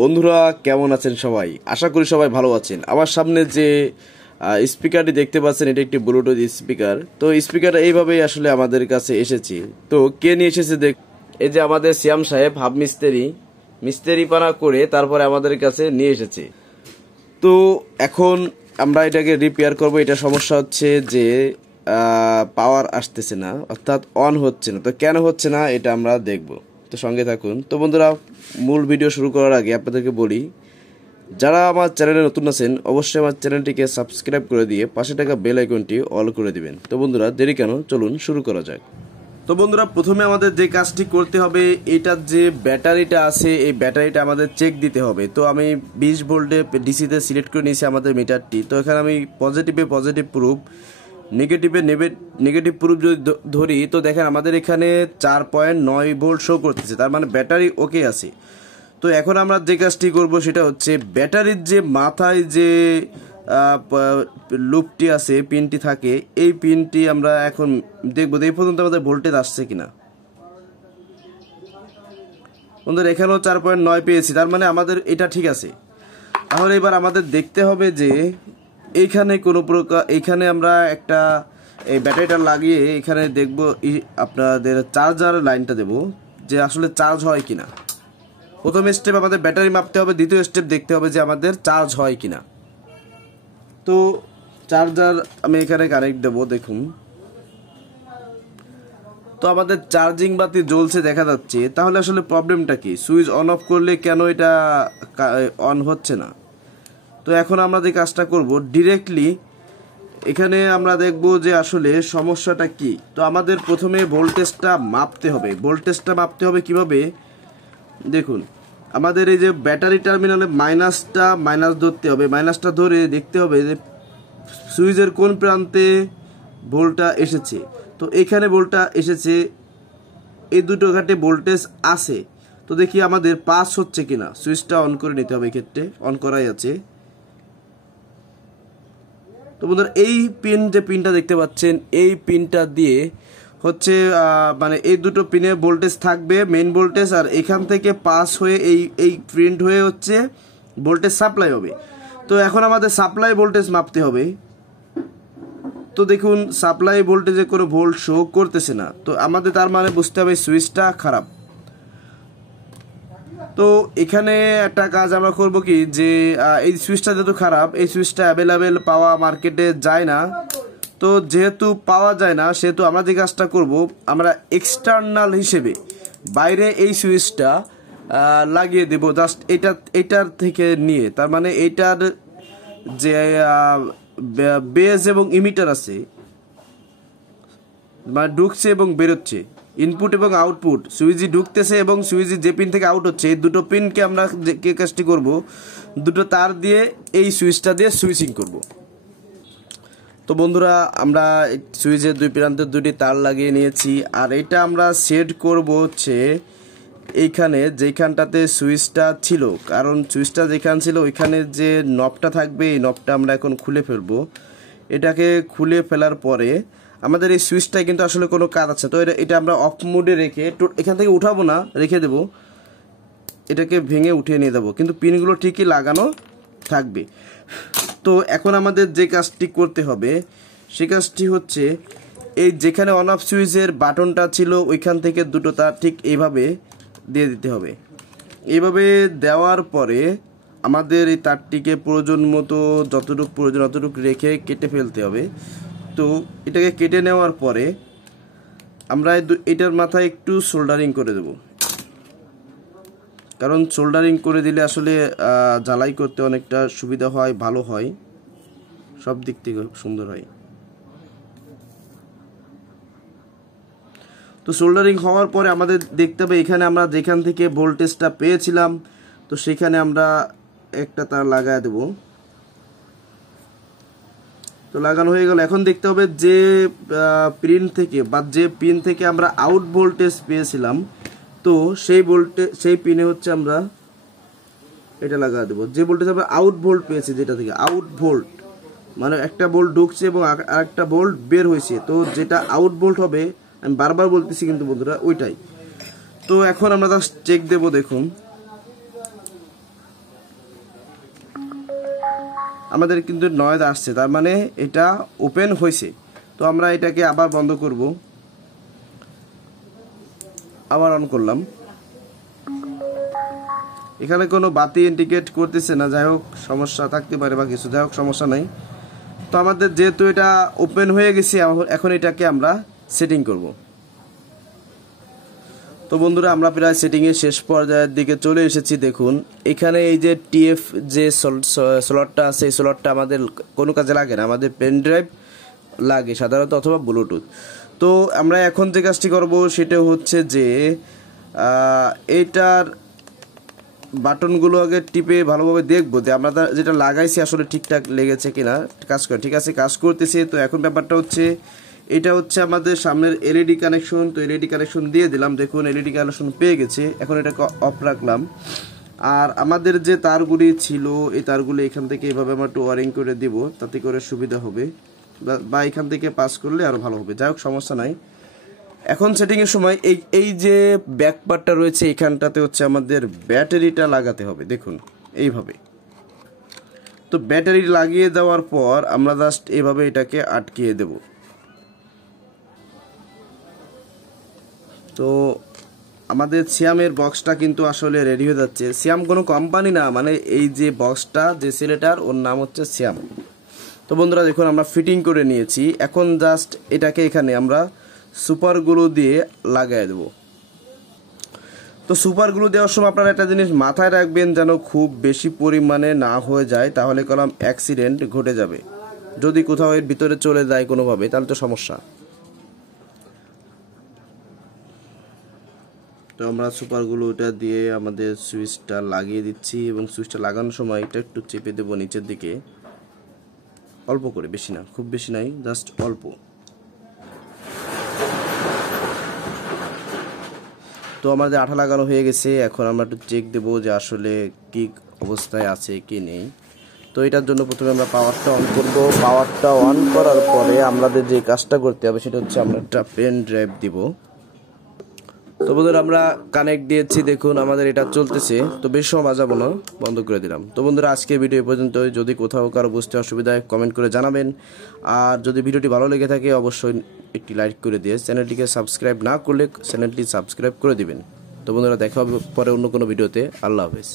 বন্ধুরা কেমন আছেন সবাই? আশা করি সবাই ভালো আছেন। আমার সামনে যে স্পিকারটি দেখতে পাচ্ছেন এটা একটি ব্লুটুথ স্পিকার। তো স্পিকারটা এইভাবেই আসলে আমাদের কাছে এসেছে। তো কে নিয়ে এসেছে দেখ, এই যে আমাদের শ্যাম সাহেব হাফ মিস্ত্রি পানা করে তারপরে আমাদের কাছে নিয়ে এসেছে। তো এখন আমরা এটাকে রিপেয়ার করব। এটা সমস্যা হচ্ছে যে পাওয়ার আসতেছে না, অর্থাৎ অন হচ্ছে না। তো কেন হচ্ছে না এটা আমরা দেখব, তো সঙ্গে থাকুন। তো বন্ধুরা, মূল ভিডিও শুরু করার আগে আপনাদেরকে বলি, যারা আমার চ্যানেলে নতুন আছেন অবশ্যই আমার চ্যানেলটিকে সাবস্ক্রাইব করে দিয়ে পাশে থাকা বেল আইকনটি অল করে দিবেন। তো বন্ধুরা, দেরি কেন, চলুন শুরু করা যাক। তো বন্ধুরা, প্রথমে আমাদের যে কাজটি করতে হবে, এটার যে ব্যাটারিটা আছে এই ব্যাটারিটা আমাদের চেক দিতে হবে। তো আমি 20 ভোল্টে ডিসিতে সিলেক্ট করে নিয়েছি আমাদের মিটারটি। তো এখানে আমি পজিটিভ প্রুফ, নেগেটিভ প্রুফ যদি ধরি, তো দেখেন আমাদের এখানে 4.9 ভোল্ট শো করতেছে, তার মানে ব্যাটারি ওকে আছে। তো এখন আমরা যে কাজটি করব সেটা হচ্ছে ব্যাটারির যে মাথায় যে লুপটি আছে, পিনটি থাকে, এই পিনটি আমরা এখন দেখবো এই পর্যন্ত আমাদের ভোল্টেজ আসছে কিনা। বন্ধুরা, এখানেও 4.9 পেয়েছি, তার মানে আমাদের এটা ঠিক আছে। তাহলে এবার আমাদের দেখতে হবে যে এইখানে কোনো প্রকার, এইখানে আমরা একটা এই ব্যাটারিটা লাগিয়ে এখানে দেখব আপনাদের চার্জার লাইনটা দেব যে আসলে চার্জ হয় কিনা। প্রথম স্টেপ আমাদের ব্যাটারি মাপতে হবে, দ্বিতীয় স্টেপ দেখতে হবে যে আমাদের চার্জ হয় কিনা। তো চার্জার আমি এখানে কানেক্ট দেব, দেখুন। তো আমাদের চার্জিং বাতি জ্বলছে দেখা যাচ্ছে, তাহলে আসলে প্রবলেমটা কি? সুইচ অন অফ করলে কেন এটা অন হচ্ছে না? তো এখন আমরা যে কাজটা করব, ডিরেক্টলি এখানে আমরা দেখব যে আসলে সমস্যাটা কি। তো আমাদের প্রথমে ভোল্টেজটা মাপতে হবে। মাপতে হবে কিভাবে? দেখুন, আমাদের এই যে ব্যাটারি টার্মিনালে মাইনাস ধরতে হবে। মাইনাসটা ধরে দেখতে হবে যে সুইচের কোন প্রান্তে ভোল্টটা এসেছে। তো এখানে ভোল্টটা এসেছে, এই দুটো ঘাটে ভোল্টেজ আছে। তো দেখি আমাদের পাস হচ্ছে কিনা। সুইচটা অন করে নিতে হবে, এক্ষেত্রে অন করাই আছে। তো বন্ধুরা, এই পিনটা দেখতে পাচ্ছেন, এই পিনটা দিয়ে হচ্ছে মানে এই দুটো পিনে ভোল্টেজ থাকবে, মেইন ভোল্টেজ, আর এখান থেকে পাস হয়ে এই প্রিন্ট হয়ে হচ্ছে ভোল্টেজ সাপ্লাই হবে। তো এখন আমাদের সাপ্লাই ভোল্টেজ মাপতে হবে। তো দেখুন, সাপ্লাই ভোল্টেজে কোনো ভোল্ট শো করতেছে না। তো আমাদের তার মানে বুঝতে হবে সুইচটা খারাপ। তো এখানে একটা কাজ আমরা করব কি, যে এই সুইচটা যেহেতু খারাপ, এই সুইচটা অ্যাভেলেবেল পাওয়া মার্কেটে যায় না। তো যেহেতু পাওয়া যায় না, সেহেতু আমরা যে কাজটা করব, আমরা এক্সটার্নাল হিসেবে বাইরে এই সুইচটা লাগিয়ে দেব, জাস্ট এটার থেকে নিয়ে। তার মানে এইটার যে বেস এবং ইমিটার আছে, মানে ঢুকছে এবং বেরোচ্ছে, ইনপুট এবং আউটপুট, সুইচই ঢুকতেছে এবং সুইচই যে পিন থেকে আউট হচ্ছে, এই দুটো পিনকে আমরা যে কাজটি করব, দুটো তার দিয়ে এই সুইচটা দিয়ে সুইচিং করব। তো বন্ধুরা, আমরা সুইচের দুই প্রান্তে দুটি তার লাগিয়ে নিয়েছি। আর এটা আমরা সেট করব হচ্ছে এইখানে যেখানটাতে সুইচটা ছিল, কারণ সুইচটা যেখানে ছিল ওইখানে যে নবটা থাকবে, এই নবটা আমরা এখন খুলে ফেলবো। এটাকে খুলে ফেলার পরে আমাদের এই সুইচটায় কিন্তু আসলে কোনো কাজ আছে। তো এটা আমরা অফ মোডে রেখে, এখান থেকে উঠাবো না, রেখে দেব। এটাকে ভেঙে উঠিয়ে নিয়ে যাবো, কিন্তু পিনগুলো ঠিকই লাগানো থাকবে। তো এখন আমাদের যে কাজটি করতে হবে, সে কাজটি হচ্ছে এই যেখানে অন অফ সুইচের বাটনটা ছিল ওইখান থেকে দুটো তার ঠিক এইভাবে দিয়ে দিতে হবে। এইভাবে দেওয়ার পরে আমাদের এই তারটিকে প্রয়োজন মতো যতটুকু প্রয়োজন ততটুকু রেখে কেটে ফেলতে হবে। তো এটাকে কেটে নেওয়ার পরে আমরা এটার মাথায় একটু সোল্ডারিং করে দেব, কারণ সোল্ডারিং করে দিলে আসলে ঝালাই করতে অনেকটা সুবিধা হয়, ভালো হয়, সব দিক থেকে সুন্দর হয়। তো সোল্ডারিং হওয়ার পরে আমাদের দেখতে হবে এখানে আমরা যেখান থেকে ভোল্টেজটা পেয়েছিলাম, তো সেখানে আমরা একটা তার লাগায় দেব। তো লাগানো হয়ে গেল। এখন দেখতে হবে যে পিন থেকে আমরা আউট ভোল্টেজ পেয়েছিলাম, তো সেই পিনে হচ্ছে আমরা এটা লাগা দেব। যে ভোল্টেজ আমরা আউট ভোল্ট পেয়েছি, যেটা থেকে আউট ভোল্ট মানে একটা ভোল্ট ঢুকছে এবং আরেকটা ভোল্ট বের হয়েছে, তো যেটা আউট ভোল্ট হবে, আমি বারবার বলতেছি কিন্তু বন্ধুরা, ওইটাই। তো এখন আমরা জাস্ট চেক দেব। দেখুন, আমাদের কিন্তু নয়েজ আসছে, তার মানে এটা ওপেন হয়েছে। তো আমরা এটাকে আবার বন্ধ করব, আবার অন করলাম। এখানে কোনো বাতি ইন্ডিকেট করতেছে না, যাই হোক সমস্যা থাকতে পারে বা কিছু, যাই হোক সমস্যা নাই। তো আমাদের যেহেতু এটা ওপেন হয়ে গেছে, এখন এটাকে আমরা সেটিং করব। তো বন্ধুরা আমরা প্রায় সেটিংয়ের শেষ পর্যায়ের দিকে চলে এসেছি। দেখুন এখানে এই যে টিএফ যে স্লটটা আছে, এই স্লটটা আমাদের কোনো কাজে লাগে না, আমাদের পেন ড্রাইভ লাগে সাধারণত, অথবা ব্লুটুথ। তো আমরা এখন যে কাজটি করব সেটা হচ্ছে যে এইটার বাটনগুলো আগে টিপে ভালোভাবে দেখবো যে আমরা যেটা লাগাইছি আসলে ঠিকঠাক লেগেছে কিনা, কাজ করে, ঠিক আছে কাজ করতেছে। তো এখন ব্যাপারটা হচ্ছে, এটা হচ্ছে আমাদের সামনের এলইডি কানেকশন। তো এলইডি কানেকশন দিয়ে দিলাম, দেখুন এলইডি কানেকশন পেয়ে গেছে। এখন এটাকে অফ রাখলাম। আর আমাদের যে তারগুলি ছিল, এই তারগুলি এখান থেকে এভাবে আমরা একটু ওয়ারিং করে দিব, তাতে করে সুবিধা হবে, বা এখান থেকে পাস করলে আরও ভালো হবে, যাই হোক সমস্যা নাই। এখন সেটিংয়ের সময় এই যে ব্যাক পার্টটা রয়েছে, এখানটাতে হচ্ছে আমাদের ব্যাটারিটা লাগাতে হবে, দেখুন এইভাবে। তো ব্যাটারি লাগিয়ে দেওয়ার পর আমরা জাস্ট এভাবে এটাকে আটকিয়ে দেব। তো আমাদের সিয়ামের বক্সটা কিন্তু আসলে রেডি হয়ে যাচ্ছে। সিয়াম কোনো কোম্পানি না, মানে এই যে বক্সটা, যে ছেলেটার, ওর নাম হচ্ছে সিয়াম। তো বন্ধুরা দেখুন আমরা ফিটিং করে নিয়েছি। এখন জাস্ট এটাকে এখানে আমরা সুপার গ্লু দিয়ে লাগাই দেব। তো সুপার গ্লু দেওয়ার সময় আপনারা একটা জিনিস মাথায় রাখবেন, যেন খুব বেশি পরিমাণে না হয়ে যায়, তাহলে কলম অ্যাক্সিডেন্ট ঘটে যাবে। যদি কোথাও এর ভিতরে চলে যায় কোনোভাবে, তাহলে তো সমস্যা। তো আমরা সুপার গ্লুটা দিয়ে আমাদের সুইচটা লাগিয়ে দিচ্ছি, এবং সুইচটা লাগানোর সময় এটা একটু চেপে দেবো নিচের দিকে, অল্প করে, বেশি না, খুব বেশি নাই, জাস্ট অল্প। তো আমাদের আঠা লাগানো হয়ে গেছে। এখন আমরা একটু চেক দেবো যে আসলে কি অবস্থায় আছে কি নেই। তো এটার জন্য প্রথমে আমরা পাওয়ারটা অন করব। পাওয়ারটা অন করার পরে আমাদের যে কাজটা করতে হবে সেটা হচ্ছে আমরা একটা পেন ড্রাইভ দিব। তো বন্ধুরা আমরা কানেক্ট দিয়েছি, দেখুন আমাদের এটা চলতেছে। তো বেশ সময় বাজাবো না, বন্ধ করে দিলাম। তো বন্ধুরা আজকের ভিডিও এই পর্যন্ত। যদি কোথাও কারো বুঝতে অসুবিধা হয় কমেন্ট করে জানাবেন। আর যদি ভিডিওটি ভালো লেগে থাকে অবশ্যই একটি লাইক করে দিয়ে চ্যানেলটিকে সাবস্ক্রাইব না করলে চ্যানেলটি সাবস্ক্রাইব করে দিবেন। তো বন্ধুরা দেখা হবে পরে অন্য কোনো ভিডিওতে। আল্লাহ হাফেজ।